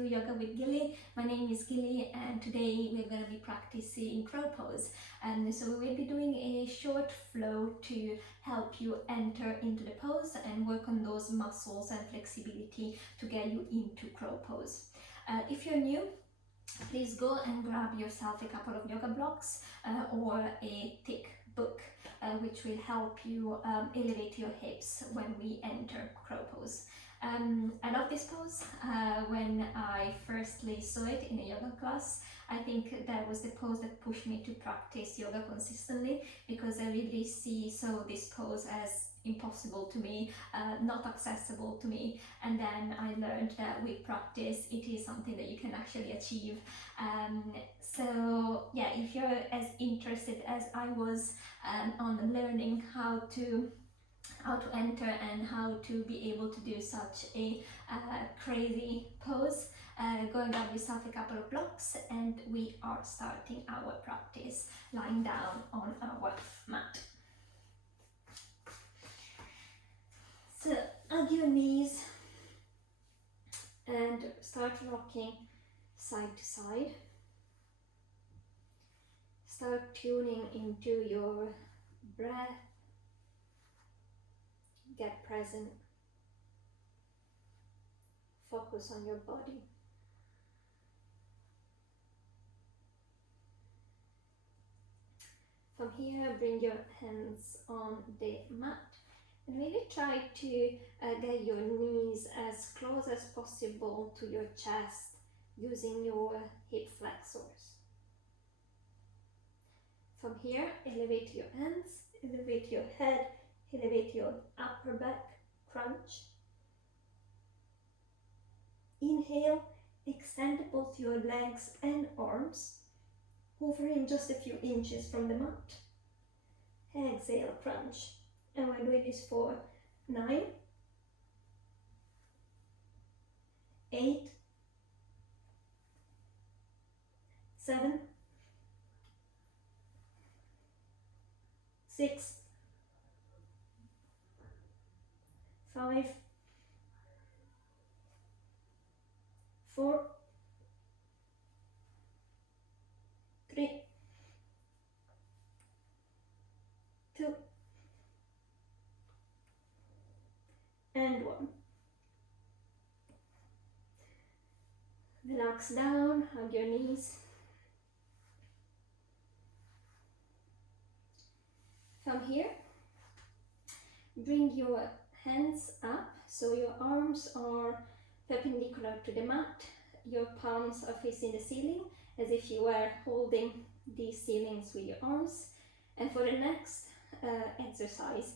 to Yoga with Gilly. My name is Gilly and today we're going to be practicing crow pose. And so we will be doing a short flow to help you enter into the pose and work on those muscles and flexibility to get you into crow pose. If you're new, please go and grab yourself a couple of yoga blocks or a thick book which will help you elevate your hips when we enter crow pose. I love this pose. When I firstly saw it in a yoga class, I think that was the pose that pushed me to practice yoga consistently, because I really saw this pose as impossible to me, not accessible to me, and then I learned that with practice it is something that you can actually achieve. So yeah, if you're as interested as I was on learning how to enter and how to be able to do such a crazy pose, go and grab yourself a couple of blocks and we are starting our practice lying down on our mat. So hug your knees and start rocking side to side. Start tuning into your breath. Get present. Focus on your body. From here, bring your hands on the mat and really try to get your knees as close as possible to your chest using your hip flexors. From here, elevate your hands, elevate your head, elevate your upper back, crunch. Inhale, extend both your legs and arms, hovering just a few inches from the mat. Exhale, crunch. And we're doing this for 9, 8, 7, 6, 5, 4, 3, 2, and 1. Relax down, hug your knees. From here, bring your hands up so your arms are perpendicular to the mat. Your palms are facing the ceiling as if you were holding the ceilings with your arms. And for the next exercise,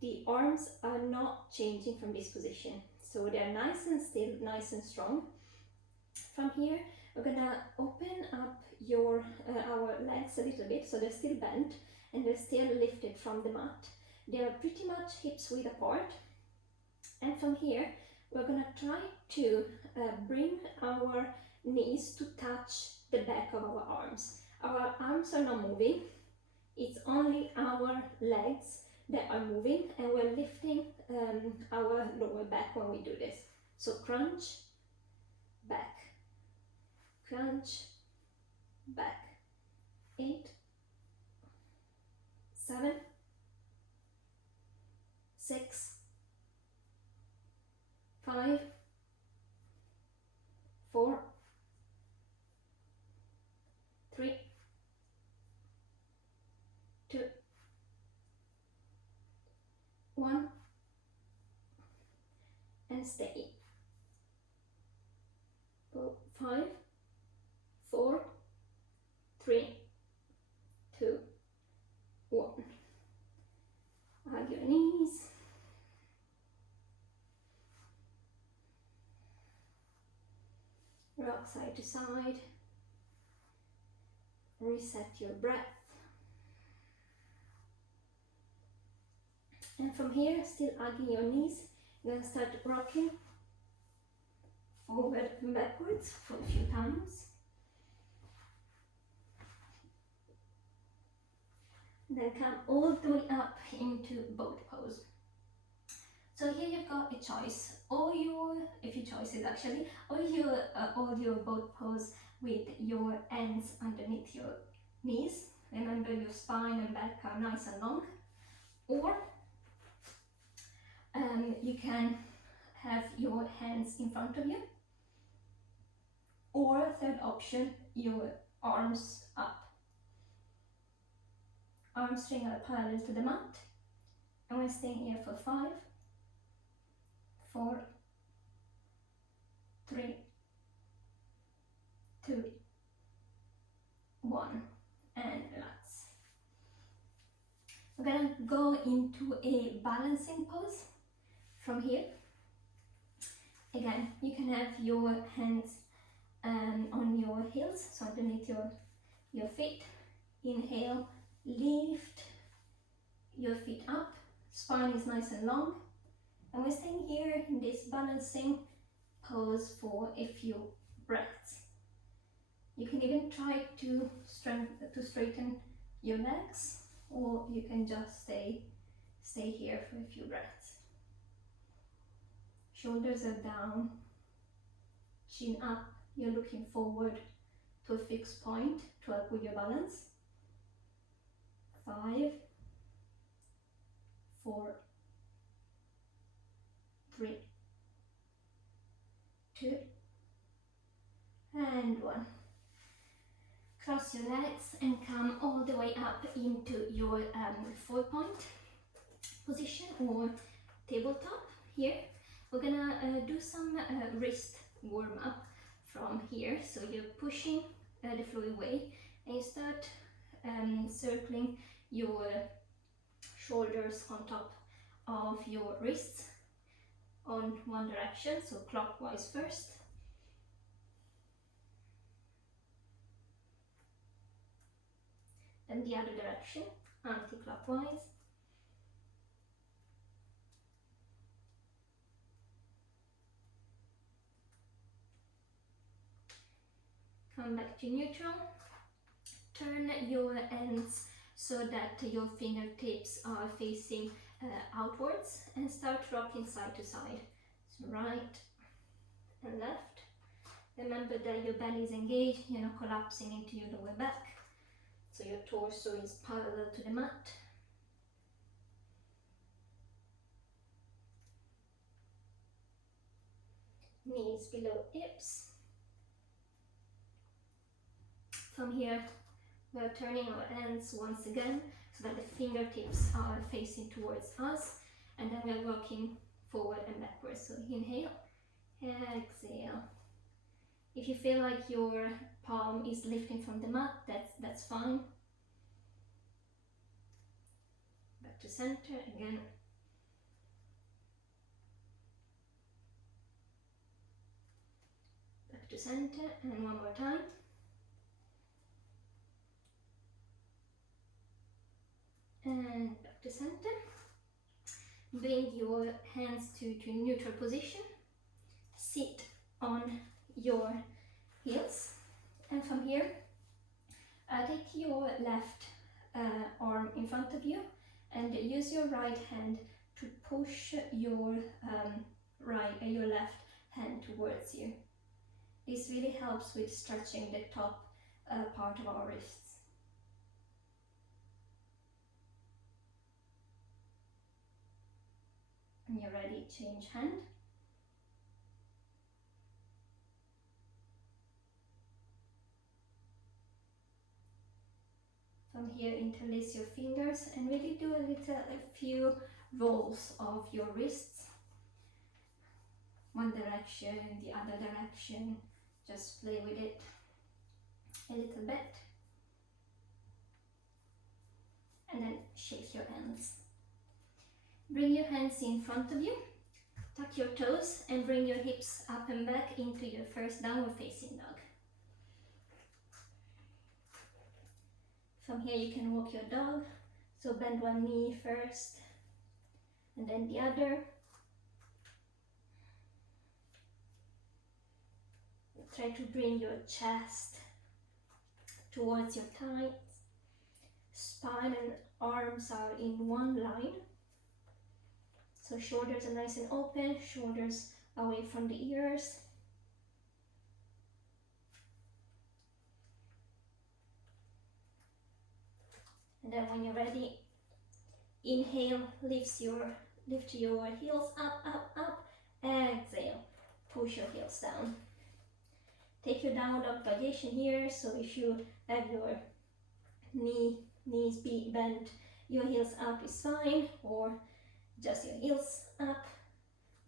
the arms are not changing from this position. So they're nice and still, nice and strong. From here, we're gonna open up our legs a little bit, so they're still bent and they're still lifted from the mat. They are pretty much hips width apart. And from here, we're gonna try to bring our knees to touch the back of our arms. Our arms are not moving. It's only our legs that are moving, and we're lifting our lower back when we do this. So crunch, back, crunch, back. 8, 7, 6, 5, 4, 3, 2, 1, and stay. 5, 4, 3, 2, 1. Hug your knees. Rock side to side. Reset your breath. And from here, still hugging your knees, you're going to start rocking forward and backwards for a few times. Then come all the way up into boat pose. So here you've got a choice, or a few choices actually, or you hold your boat pose with your hands underneath your knees. Remember your spine and back are nice and long. Or you can have your hands in front of you. Or third option, your arms up. Arms staying parallel to the mat. And we're staying here for 5, 4, 3, 2, 1, and relax. We're gonna go into a balancing pose from here. Again, you can have your hands on your heels, so underneath your feet. Inhale, lift your feet up, spine is nice and long, and we're staying here in this balancing pose for a few breaths. You can even try to straighten your legs, or you can just stay here for a few breaths. Shoulders are down, chin up, you're looking forward to a fixed point to help with your balance. 5, 4, 3, 2, and 1. Cross your legs and come all the way up into your 4-point position or tabletop. Here we're gonna do some wrist warm up from here. So you're pushing the floor away and you start circling your shoulders on top of your wrists on one direction, so clockwise first. Then the other direction, anti-clockwise. Come back to neutral. Turn your hands so that your fingertips are facing outwards and start rocking side to side. So right and left. Remember that your belly is engaged, you're not collapsing into your lower back. So your torso is parallel to the mat. Knees below hips. From here, we are turning our hands once again so that the fingertips are facing towards us, and then we are rocking forward and backwards. So inhale, exhale. If you feel like your palm is lifting from the mat, that's fine. Back to center again. Back to center, and one more time. And back to center. Bring your hands to neutral position. Sit on your heels, and from here take your left arm in front of you and use your right hand to push your left hand towards you. This really helps with stretching the top part of our wrists. When you're ready, change hand. From here, interlace your fingers and really do a few rolls of your wrists. One direction, the other direction. Just play with it a little bit. And then shake your hands. Bring your hands in front of you. Tuck your toes and bring your hips up and back into your first downward facing dog. From here you can walk your dog, so bend one knee first and then the other. Try to bring your chest towards your thighs. Spine and arms are in one line. So shoulders are nice and open, shoulders away from the ears. And then when you're ready, inhale, lift your heels up, up, up. Exhale, push your heels down. Take your downward dog position here. So if you have your knees be bent, your heels up is fine, or just your heels up.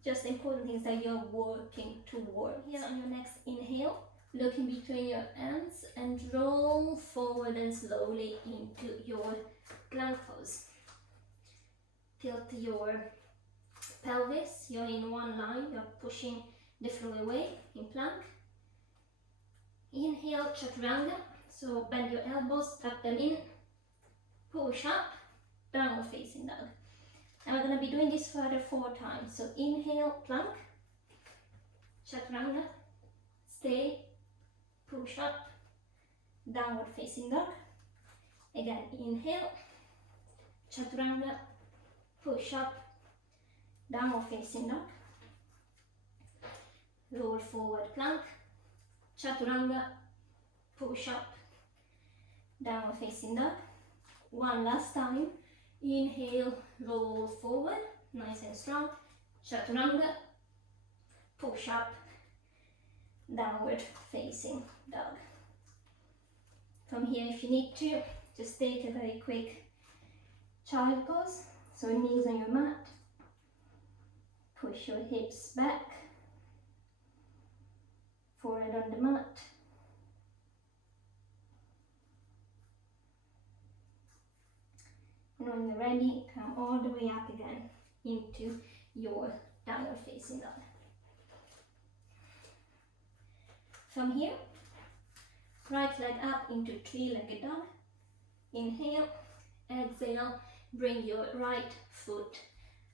Just the important thing is that you're working towards. Here on your next inhale, look in between your hands and roll forward and slowly into your plank pose. Tilt your pelvis, you're in one line, you're pushing the floor away in plank. Inhale, chaturanga, so bend your elbows, tuck them in, push up, downward facing dog. And we're going to be doing this further 4 times. So inhale, plank, chaturanga, stay, push up, downward facing dog. Again, inhale, chaturanga, push up, downward facing dog. Roll forward plank, chaturanga, push up, downward facing dog. One last time. Inhale, roll forward, nice and strong, chaturanga, push up, downward facing dog. From here, if you need to, just take a very quick child pose. So knees on your mat, push your hips back, forehead on the mat. And when you're ready, come all the way up again into your downward facing dog. From here, right leg up into three-legged dog. Inhale, exhale, bring your right foot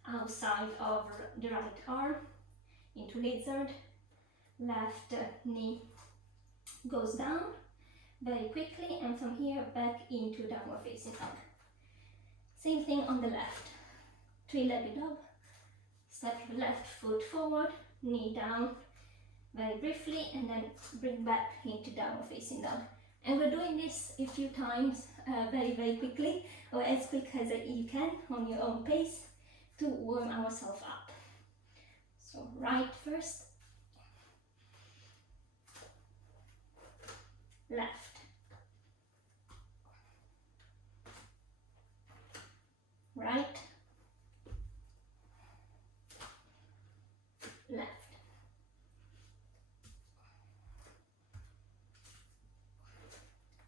outside of the right arm into lizard. Left knee goes down very quickly, and from here back into downward facing dog. Same thing on the left, three-legged dog. Step your left foot forward, knee down very briefly, and then bring back into downward facing dog. And we're doing this a few times very, very quickly, or as quick as you can on your own pace to warm ourselves up. So right first, left, right, left,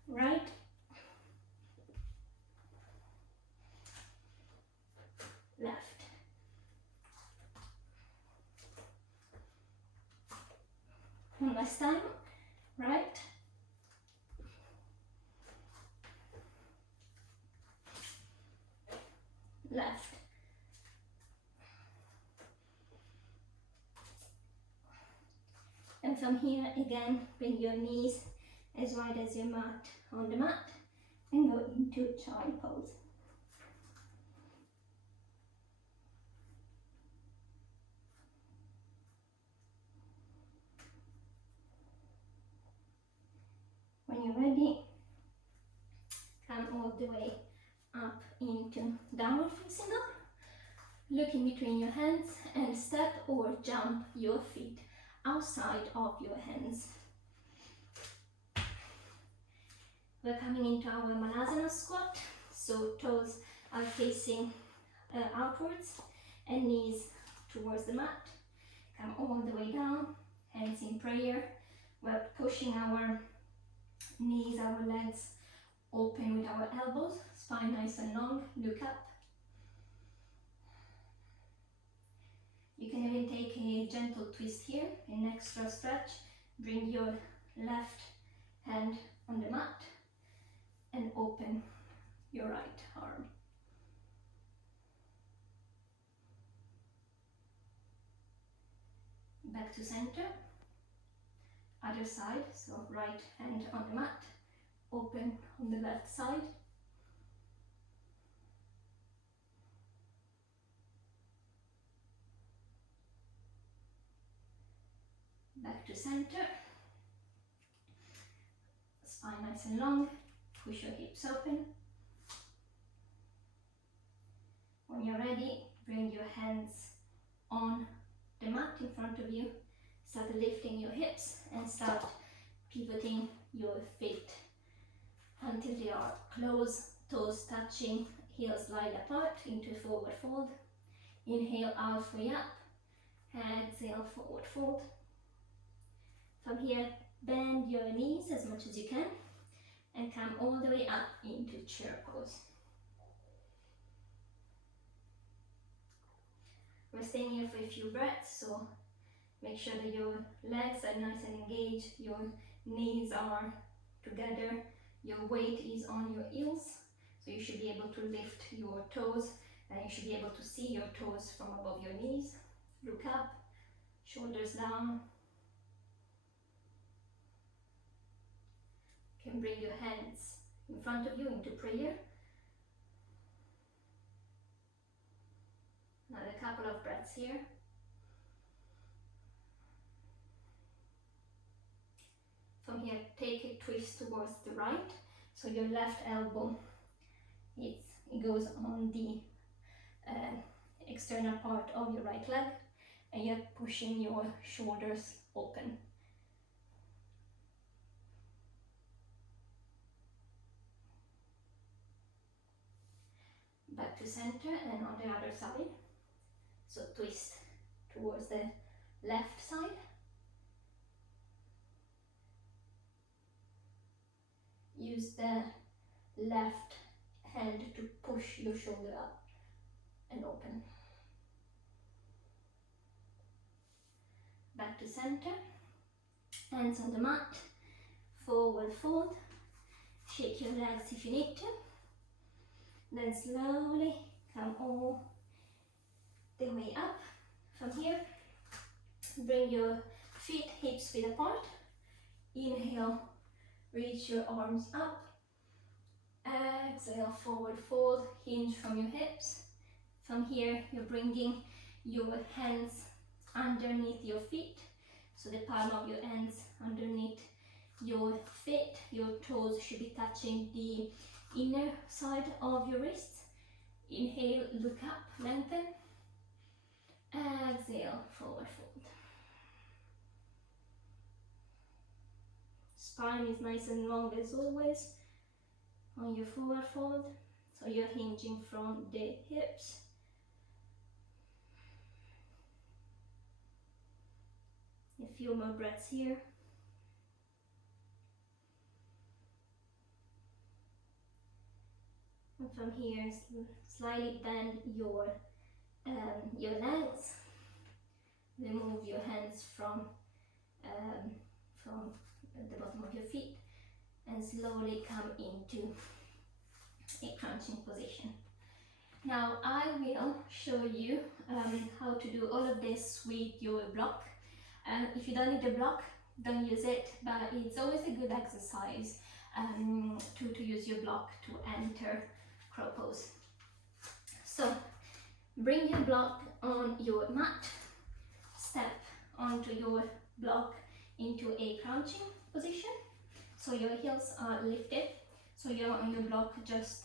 right, left, one last time, right, left, and from here again bring your knees as wide as your mat on the mat and go into child pose. When you're ready, come all the way up into downward facing dog. Look in between your hands and step or jump your feet outside of your hands. We're coming into our Malasana squat, so toes are facing outwards and knees towards the mat. Come all the way down, hands in prayer. We're pushing our knees, our legs open with our elbows, spine nice and long, look up. You can even take a gentle twist here, an extra stretch. Bring your left hand on the mat and open your right arm. Back to center. Other side, so right hand on the mat, open on the left side. back to center, spine nice and long, push your hips open. When you're ready, bring your hands on the mat in front of you, start lifting your hips and start pivoting your feet until they are close, toes touching, heels slide apart into forward fold. Inhale, halfway up, exhale, forward fold. From here, bend your knees as much as you can and come all the way up into chair pose. We're staying here for a few breaths, so make sure that your legs are nice and engaged, your knees are together, your weight is on your heels, so you should be able to lift your toes and you should be able to see your toes from above your knees. Look up, shoulders down. You can bring your hands in front of you into prayer. Another couple of breaths here. From here, take a twist towards the right, so your left elbow it goes on the external part of your right leg, and you're pushing your shoulders open. Back to center and on the other side. So twist towards the left side. Use the left hand to push your shoulder up and open. Back to center, hands on the mat, forward fold, shake your legs if you need to, then slowly come all the way up. From here, bring your feet hips width apart, inhale, reach your arms up, exhale, forward fold, hinge from your hips. From here, you're bringing your hands underneath your feet, so the palm of your hands underneath your feet, your toes should be touching the inner side of your wrists. Inhale, look up, lengthen, exhale, forward fold. Spine is nice and long as always on your forward fold, so you're hinging from the hips. A few more breaths here. And from here, slightly bend your legs. Remove your hands from the bottom of your feet and slowly come into a crunching position. Now I will show you how to do all of this with your block. If you don't need a block, don't use it, but it's always a good exercise to use your block to enter crow pose. So bring your block on your mat, step onto your block into a crouching position, so your heels are lifted, so you're on your block just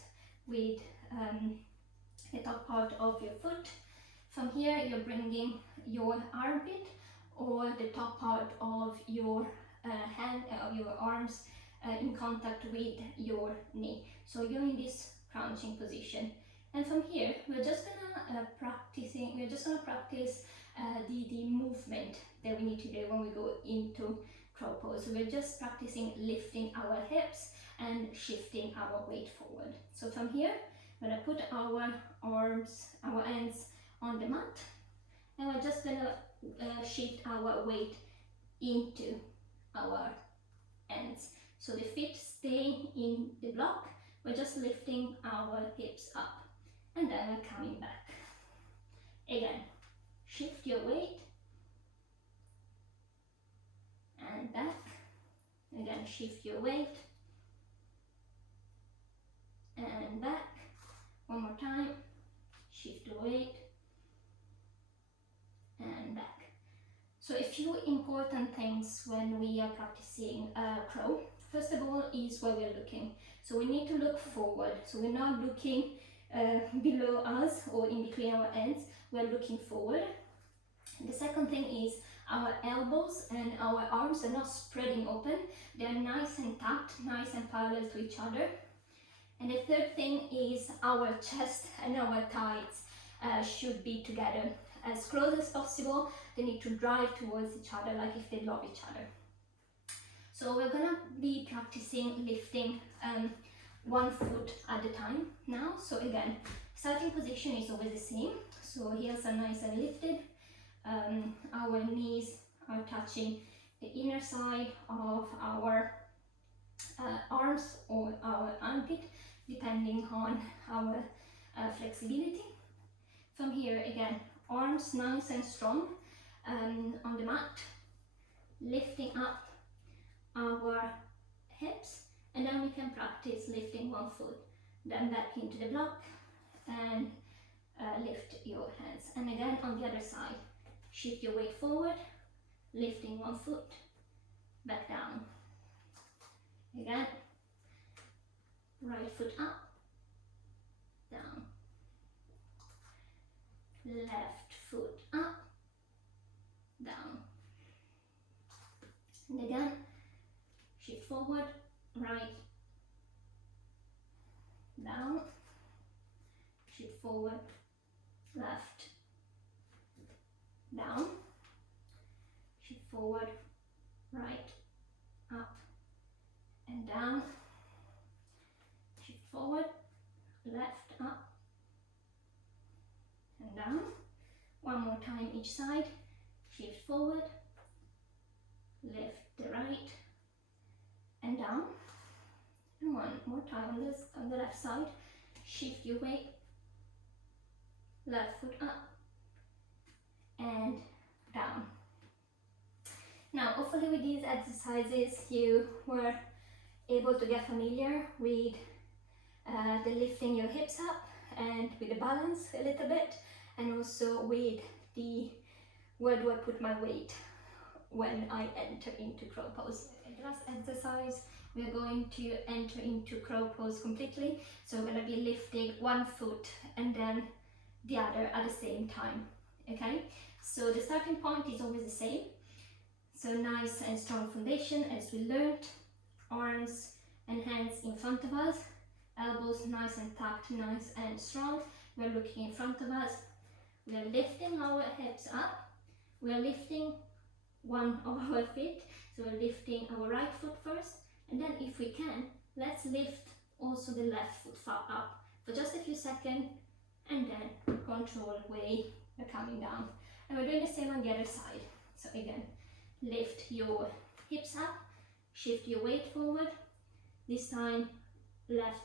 with the top part of your foot. From here, you're bringing your armpit or the top part of your hand of your arms in contact with your knee, so you're in this crouching position. And from here, we're just gonna practice the movement that we need to do when we go into crow pose. So we're just practicing lifting our hips and shifting our weight forward. So from here, we're gonna put our hands on the mat, and we're just gonna shift our weight into our hands. So the feet stay in the block, we're just lifting our hips up, and then we're coming back. Again, shift your weight, and back. Again, shift your weight, and back. One more time, shift the weight, and back. So a few important things points when we are practicing crow. First of all is where we're looking. So we need to look forward. So we're not looking below us or in between our ends. We're looking forward. The second thing is our elbows and our arms are not spreading open. They're nice and tucked, nice and parallel to each other. And the third thing is our chest and our thighs should be together as close as possible. They need to drive towards each other like if they love each other. So we're gonna be practicing lifting one foot at a time now. So again, starting position is always the same. So heels are nice and lifted. Our knees are touching the inner side of our arms or our armpit, depending on our flexibility. From here again, arms nice and strong on the mat, lifting up our hips, and then we can practice lifting one foot, then back into the block and lift your hands. And again on the other side, shift your weight forward, lifting one foot, back down. Again, right foot up, down. Left foot up, down. And again, shift forward, right, down, shift forward, left, down, shift forward, right, up and down, shift forward, left, up and down. One more time each side, shift forward, lift the right and down, and one more time on the left side, shift your weight, left foot up and down. Now hopefully with these exercises you were able to get familiar with the lifting your hips up and with the balance a little bit, and also with the where do I put my weight when I enter into crow pose. In the last exercise we are going to enter into crow pose completely, so we're going to be lifting one foot and then the other at the same time. Okay, so the starting point is always the same, so nice and strong foundation as we learned, arms and hands in front of us, elbows nice and tucked, nice and strong. We're looking in front of us, we are lifting our hips up, we are lifting one of our feet, so we're lifting our right foot first, and then if we can, let's lift also the left foot far up for just a few seconds, and then control way we're coming down. And we're doing the same on the other side. So again, lift your hips up, shift your weight forward, this time left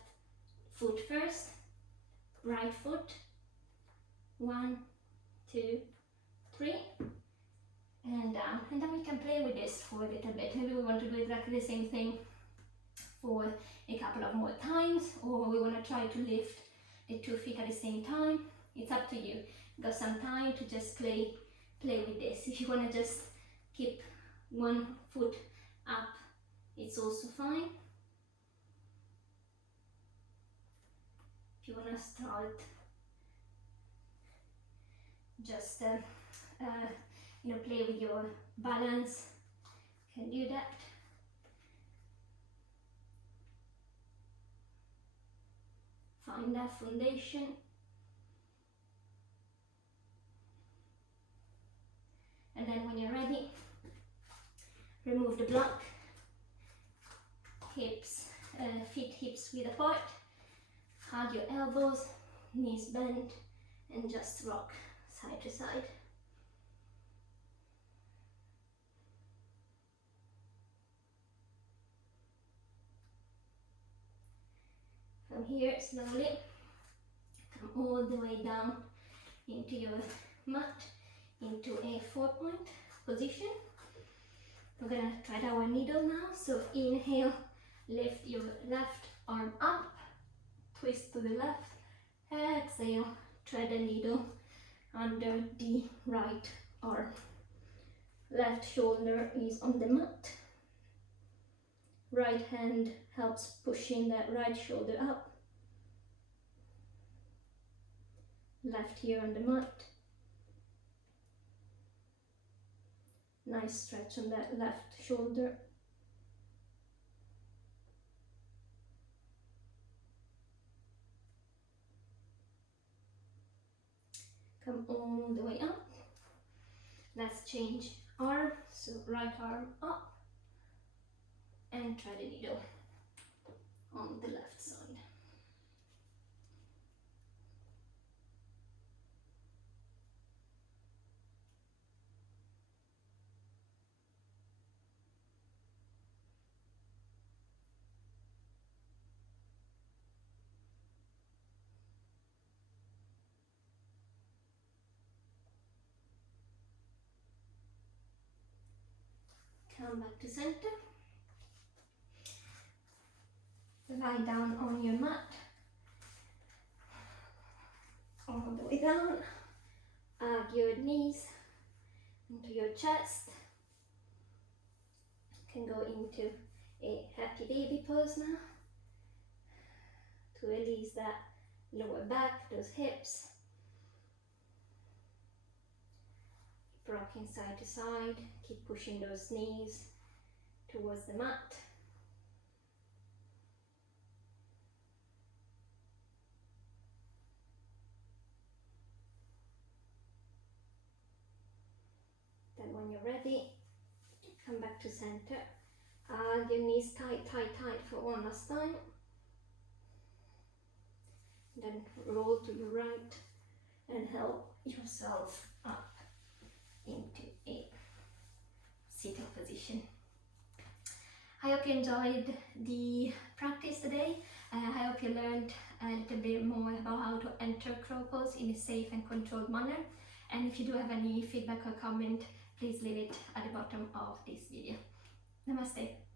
foot first, right foot, 1, 2, 3, and down. And then we can play with this for a little bit. Maybe we want to do exactly the same thing for a couple of more times, or we want to try to lift the 2 feet at the same time. It's up to you. You've got some time to just play with this. If you want to just keep one foot up, it's also fine. If you want to start just play with your balance, you can do that. Find that foundation. And then when you're ready, remove the block, feet hips width apart, hug your elbows, knees bent, and just rock side to side. From here, slowly come all the way down into your mat, into a 4-point position. We're gonna try our needle now. So inhale, lift your left arm up, twist to the left, exhale, thread the needle under the right arm. left shoulder is on the mat. Right hand helps pushing that right shoulder up. Left here on the mat. Nice stretch on that left shoulder. Come all the way up. Let's change arm, so right arm up and try the needle on the left side. Come back to center. Lie down on your mat. All the way down. Hug your knees into your chest. Can go into a happy baby pose now. To release that lower back, those hips. Keep rocking side to side. Keep pushing those knees towards the mat. Then when you're ready, come back to center. Hug your knees tight, tight, tight for one last time. Then roll to your right and help yourself up into a sitting position. I hope you enjoyed the practice today. I hope you learned a little bit more about how to enter crow pose in a safe and controlled manner. And if you do have any feedback or comment, please leave it at the bottom of this video. Namaste.